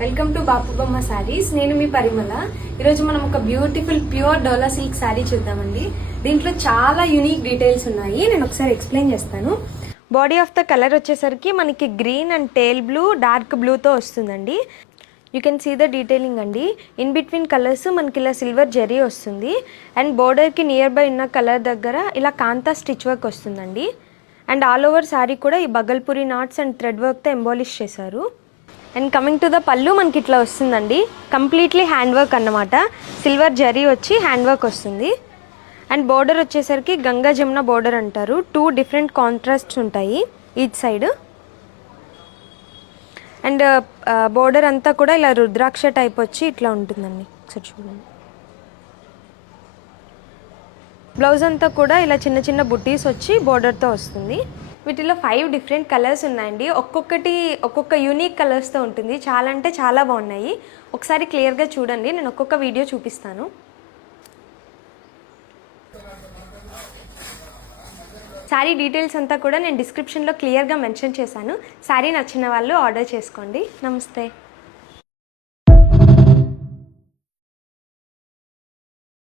Welcome to బాపు బొమ్మ సారీస్. నేను మీ పరిమళ. ఈరోజు మనం ఒక బ్యూటిఫుల్ ప్యూర్ డోలా సిల్క్ సారీ చూద్దామండి. దీంట్లో చాలా యూనిక్ డీటెయిల్స్ ఉన్నాయి, నేను ఒకసారి ఎక్స్ప్లెయిన్ చేస్తాను. బాడీ ఆఫ్ ద కలర్ వచ్చేసరికి మనకి green and teal blue, dark బ్లూతో వస్తుందండి. You can see the detailing అండి. ఇన్ బిట్వీన్ కలర్స్ మనకి ఇలా సిల్వర్ జెరీ వస్తుంది అండ్ బోర్డర్కి నియర్ బై ఉన్న కలర్ దగ్గర ఇలా కాంతా స్టిచ్ వర్క్ వస్తుందండి. అండ్ ఆల్ ఓవర్ శారీ కూడా ఈ బగల్పూరి నాట్స్ అండ్ థ్రెడ్ వర్క్తో ఎంబాలిష్ చేశారు. అండ్ కమింగ్ టు ద పళ్ళు మనకి ఇట్లా వస్తుందండి. కంప్లీట్లీ హ్యాండ్ వర్క్ అన్నమాట. సిల్వర్ జరీ వచ్చి హ్యాండ్ వర్క్ వస్తుంది. అండ్ బోర్డర్ వచ్చేసరికి గంగా జమున బోర్డర్ అంటారు. 2 డిఫరెంట్ కాంట్రాస్ట్స్ ఉంటాయి ఈచ్ సైడ్. అండ్ బోర్డర్ అంతా కూడా ఇలా రుద్రాక్ష టైప్ వచ్చి ఇట్లా ఉంటుందండి. ఒకసారి చూడండి. బ్లౌజ్ అంతా కూడా ఇలా చిన్న చిన్న బుట్టీస్ వచ్చి బోర్డర్తో వస్తుంది. వీటిలో 5 డిఫరెంట్ కలర్స్ ఉన్నాయండి. ఒక్కొక్క యూనిక్ కలర్స్తో ఉంటుంది. చాలా అంటే చాలా బాగున్నాయి. ఒకసారి క్లియర్గా చూడండి, నేను ఒక్కొక్క వీడియో చూపిస్తాను. శారీ డీటెయిల్స్ అంతా కూడా నేను డిస్క్రిప్షన్లో క్లియర్గా మెన్షన్ చేశాను. శారీ నచ్చిన వాళ్ళు ఆర్డర్ చేసుకోండి. నమస్తే.